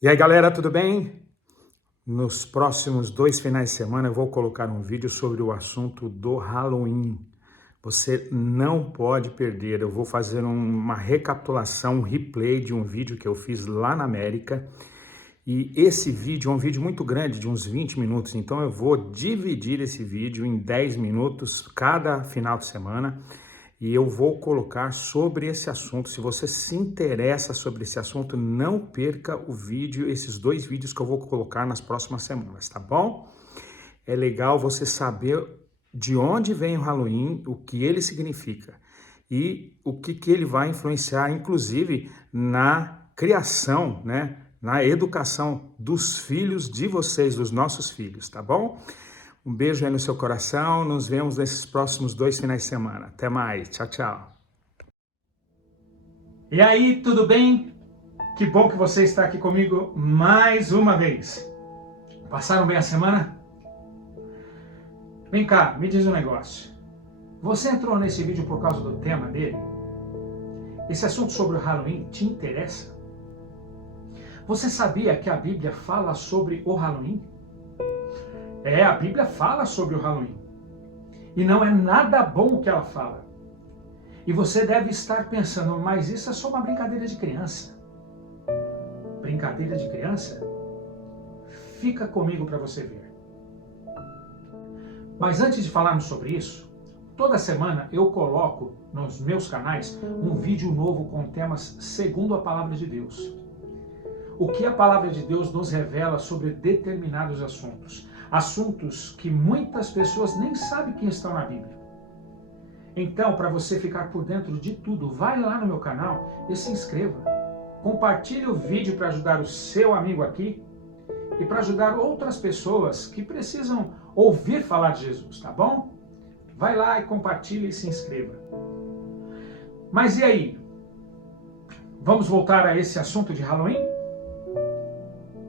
E aí galera, tudo bem? Nos próximos 2 finais de semana eu vou colocar um vídeo sobre o assunto do Halloween. Você não pode perder, eu vou fazer uma recapitulação, um replay de um vídeo que eu fiz lá na América. E esse vídeo é um vídeo muito grande, de uns 20 minutos, então eu vou dividir esse vídeo em 10 minutos cada final de semana. E eu vou colocar sobre esse assunto. Se você se interessa sobre esse assunto, não perca o vídeo, esses 2 vídeos que eu vou colocar nas próximas semanas, tá bom? É legal você saber de onde vem o Halloween, o que ele significa e o que ele vai influenciar, inclusive, na criação, né? Na educação dos filhos de vocês, dos nossos filhos, tá bom? Um beijo aí no seu coração, nos vemos nesses próximos 2 finais de semana. Até mais, tchau, tchau. E aí, tudo bem? Que bom que você está aqui comigo mais uma vez. Passaram bem a semana? Vem cá, me diz um negócio. Você entrou nesse vídeo por causa do tema dele? Esse assunto sobre o Halloween te interessa? Você sabia que a Bíblia fala sobre o Halloween? A Bíblia fala sobre o Halloween. E não é nada bom o que ela fala. E você deve estar pensando, mas isso é só uma brincadeira de criança. Brincadeira de criança? Fica comigo para você ver. Mas antes de falarmos sobre isso, toda semana eu coloco nos meus canais um vídeo novo com temas segundo a palavra de Deus. O que a palavra de Deus nos revela sobre determinados assuntos. Assuntos que muitas pessoas nem sabem que estão na Bíblia. Então, para você ficar por dentro de tudo, vai lá no meu canal e se inscreva. Compartilhe o vídeo para ajudar o seu amigo aqui e para ajudar outras pessoas que precisam ouvir falar de Jesus, tá bom? Vai lá e compartilhe e se inscreva. Mas e aí? Vamos voltar a esse assunto de Halloween?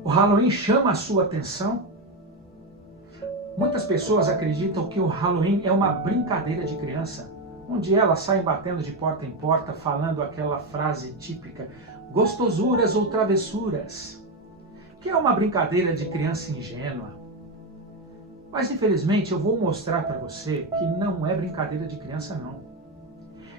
O Halloween chama a sua atenção? Muitas pessoas acreditam que o Halloween é uma brincadeira de criança, onde elas saem batendo de porta em porta, falando aquela frase típica, gostosuras ou travessuras, que é uma brincadeira de criança ingênua. Mas infelizmente eu vou mostrar para você que não é brincadeira de criança não.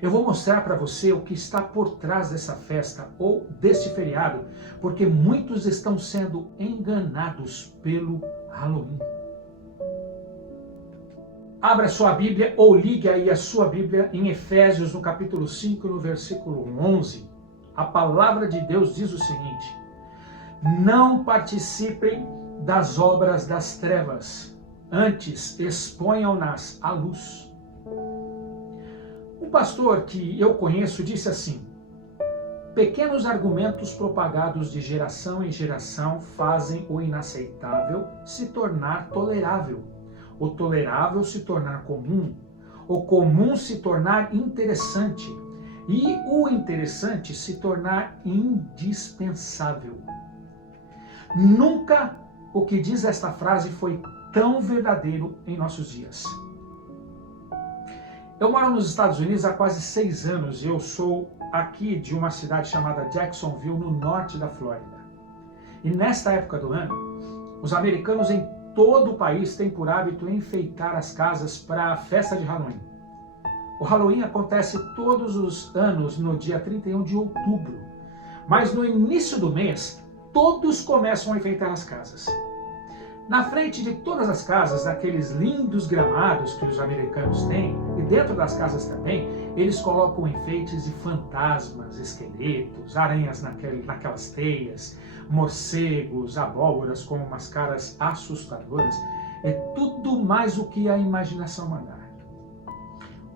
Eu vou mostrar para você o que está por trás dessa festa ou deste feriado, porque muitos estão sendo enganados pelo Halloween. Abra sua Bíblia ou ligue aí a sua Bíblia em Efésios, no capítulo 5, no versículo 11. A palavra de Deus diz o seguinte: não participem das obras das trevas, antes exponham-nas à luz. Um pastor que eu conheço disse assim: pequenos argumentos propagados de geração em geração fazem o inaceitável se tornar tolerável, o tolerável se tornar comum, o comum se tornar interessante e o interessante se tornar indispensável. Nunca o que diz esta frase foi tão verdadeiro em nossos dias. Eu moro nos Estados Unidos há quase 6 anos e eu sou aqui de uma cidade chamada Jacksonville, no norte da Flórida. E nesta época do ano, os americanos em todo o país têm por hábito enfeitar as casas para a festa de Halloween. O Halloween acontece todos os anos no dia 31 de outubro, mas no início do mês, todos começam a enfeitar as casas. Na frente de todas as casas, naqueles lindos gramados que os americanos têm, e dentro das casas também, eles colocam enfeites de fantasmas, esqueletos, aranhas naquelas teias, morcegos, abóboras com umas caras assustadoras. É tudo mais o que a imaginação mandar.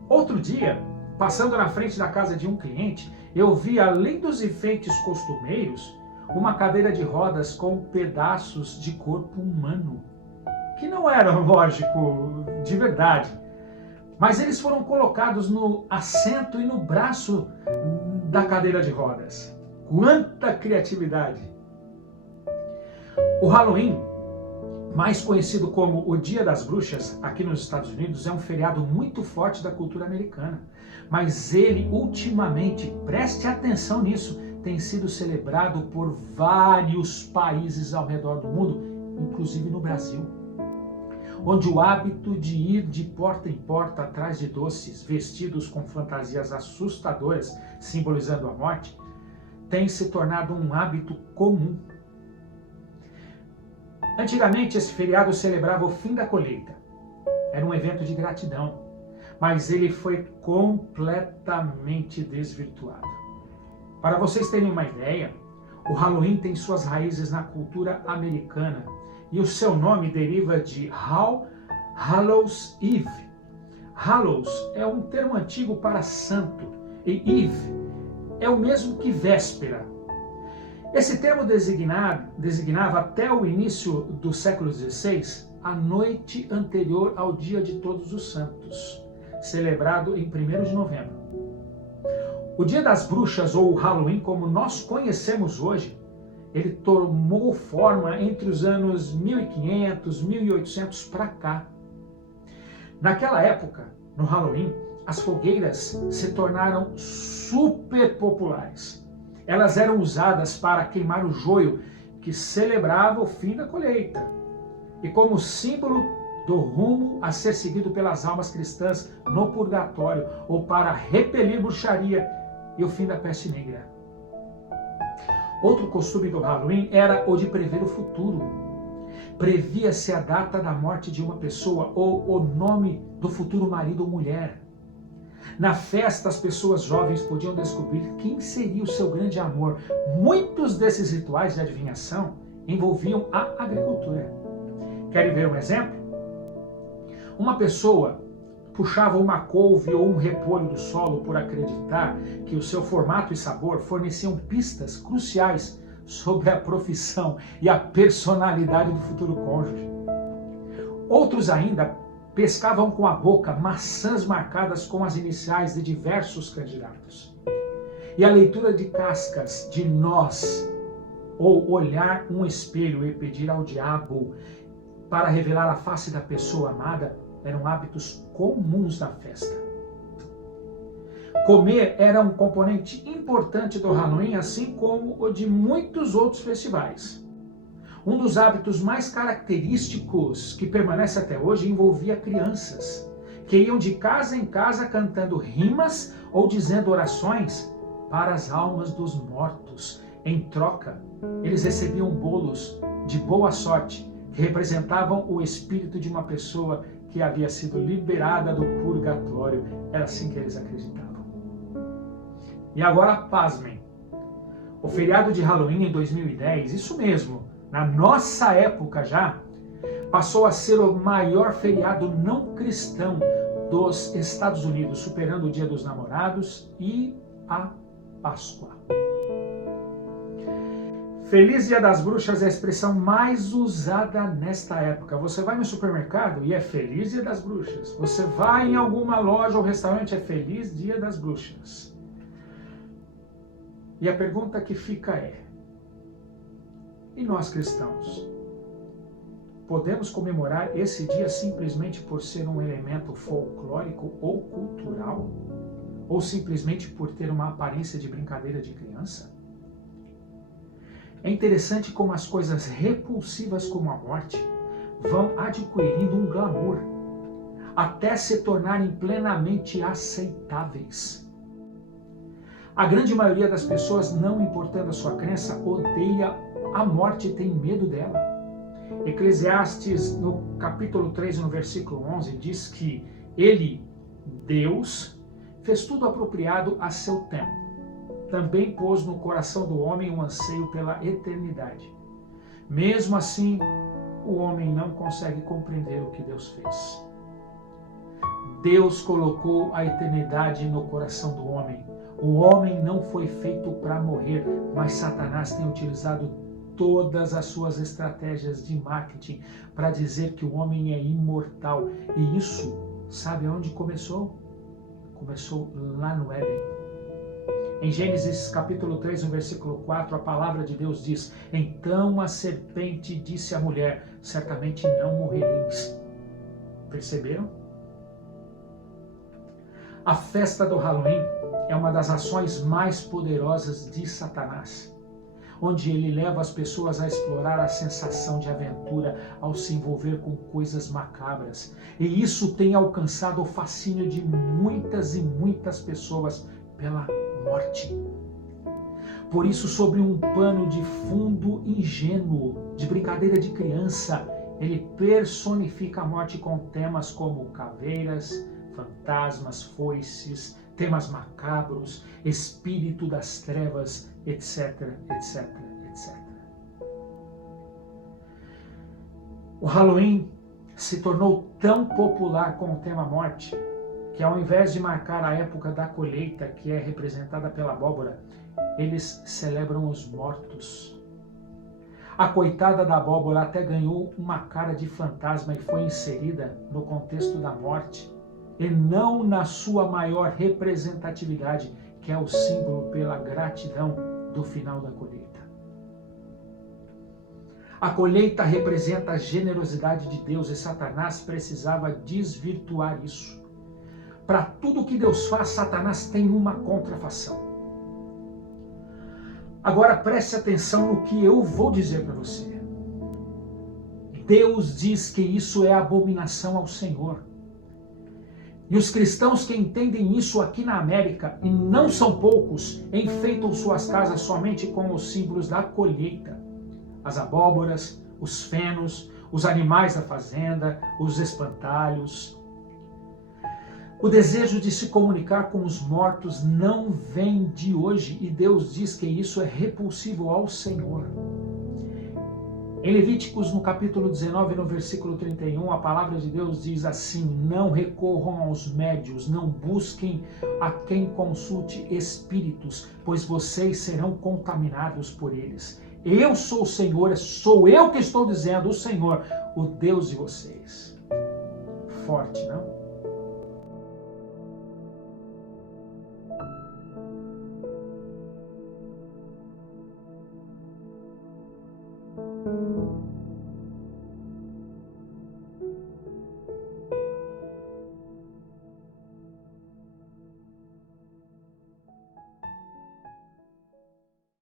Outro dia, passando na frente da casa de um cliente, eu vi, além dos enfeites costumeiros, uma cadeira de rodas com pedaços de corpo humano, que não eram, lógico, de verdade, mas eles foram colocados no assento e no braço da cadeira de rodas. Quanta criatividade! O Halloween, mais conhecido como o Dia das Bruxas, aqui nos Estados Unidos, é um feriado muito forte da cultura americana. Mas ele, ultimamente, preste atenção nisso, tem sido celebrado por vários países ao redor do mundo, inclusive no Brasil, onde o hábito de ir de porta em porta atrás de doces, vestidos com fantasias assustadoras, simbolizando a morte, tem se tornado um hábito comum. Antigamente, esse feriado celebrava o fim da colheita. Era um evento de gratidão, mas ele foi completamente desvirtuado. Para vocês terem uma ideia, o Halloween tem suas raízes na cultura americana e o seu nome deriva de All Hallows Eve. Hallows é um termo antigo para santo e Eve é o mesmo que véspera. Esse termo designava até o início do século XVI a noite anterior ao Dia de Todos os Santos, celebrado em 1º de novembro. O Dia das Bruxas, ou Halloween, como nós conhecemos hoje, ele tomou forma entre os anos 1500, 1800 para cá. Naquela época, no Halloween, as fogueiras se tornaram super populares. Elas eram usadas para queimar o joio, que celebrava o fim da colheita, e como símbolo do rumo a ser seguido pelas almas cristãs no purgatório, ou para repelir bruxaria e o fim da peste negra. Outro costume do Halloween era o de prever o futuro. Previa-se a data da morte de uma pessoa ou o nome do futuro marido ou mulher. Na festa, as pessoas jovens podiam descobrir quem seria o seu grande amor. Muitos desses rituais de adivinhação envolviam a agricultura. Querem ver um exemplo? Uma pessoa puxava uma couve ou um repolho do solo por acreditar que o seu formato e sabor forneciam pistas cruciais sobre a profissão e a personalidade do futuro cônjuge. Outros ainda pescavam com a boca maçãs marcadas com as iniciais de diversos candidatos. E a leitura de cascas de nós, ou olhar um espelho e pedir ao diabo para revelar a face da pessoa amada, eram hábitos comuns na festa. Comer era um componente importante do Halloween, assim como o de muitos outros festivais. Um dos hábitos mais característicos que permanece até hoje envolvia crianças, que iam de casa em casa cantando rimas ou dizendo orações para as almas dos mortos. Em troca, eles recebiam bolos de boa sorte, que representavam o espírito de uma pessoa que havia sido liberada do purgatório. Era assim que eles acreditavam. E agora, pasmem. O feriado de Halloween em 2010, isso mesmo, na nossa época já, passou a ser o maior feriado não cristão dos Estados Unidos, superando o Dia dos Namorados e a Páscoa. Feliz Dia das Bruxas é a expressão mais usada nesta época. Você vai no supermercado e é Feliz Dia das Bruxas. Você vai em alguma loja ou restaurante, é Feliz Dia das Bruxas. E a pergunta que fica é: e nós cristãos? Podemos comemorar esse dia simplesmente por ser um elemento folclórico ou cultural? Ou simplesmente por ter uma aparência de brincadeira de criança? É interessante como as coisas repulsivas como a morte vão adquirindo um glamour, até se tornarem plenamente aceitáveis. A grande maioria das pessoas, não importando a sua crença, odeia a morte e tem medo dela. Eclesiastes, no capítulo 3, no versículo 11, diz que ele, Deus, fez tudo apropriado a seu tempo. Também pôs no coração do homem um anseio pela eternidade. Mesmo assim, o homem não consegue compreender o que Deus fez. Deus colocou a eternidade no coração do homem. O homem não foi feito para morrer, mas Satanás tem utilizado todas as suas estratégias de marketing para dizer que o homem é imortal. E isso, sabe onde começou? Começou lá no Éden. Em Gênesis capítulo 3, no versículo 4, a palavra de Deus diz: então a serpente disse à mulher: certamente não morrereis. Perceberam? A festa do Halloween é uma das ações mais poderosas de Satanás, onde ele leva as pessoas a explorar a sensação de aventura ao se envolver com coisas macabras. E isso tem alcançado o fascínio de muitas e muitas pessoas pela morte. Por isso, sobre um pano de fundo ingênuo, de brincadeira de criança, ele personifica a morte com temas como caveiras, fantasmas, foices, temas macabros, espírito das trevas, etc, etc, etc. O Halloween se tornou tão popular com o tema morte, que ao invés de marcar a época da colheita, que é representada pela abóbora, eles celebram os mortos. A coitada da abóbora até ganhou uma cara de fantasma e foi inserida no contexto da morte, e não na sua maior representatividade, que é o símbolo pela gratidão do final da colheita. A colheita representa a generosidade de Deus e Satanás precisava desvirtuar isso. Para tudo que Deus faz, Satanás tem uma contrafação. Agora preste atenção no que eu vou dizer para você. Deus diz que isso é abominação ao Senhor. E os cristãos que entendem isso aqui na América, e não são poucos, enfeitam suas casas somente com os símbolos da colheita. As abóboras, os fenos, os animais da fazenda, os espantalhos. O desejo de se comunicar com os mortos não vem de hoje, e Deus diz que isso é repulsivo ao Senhor. Em Levíticos, no capítulo 19, no versículo 31, a palavra de Deus diz assim: não recorram aos médios, não busquem a quem consulte espíritos, pois vocês serão contaminados por eles. Eu sou o Senhor, sou eu que estou dizendo, o Senhor, o Deus de vocês. Forte, não?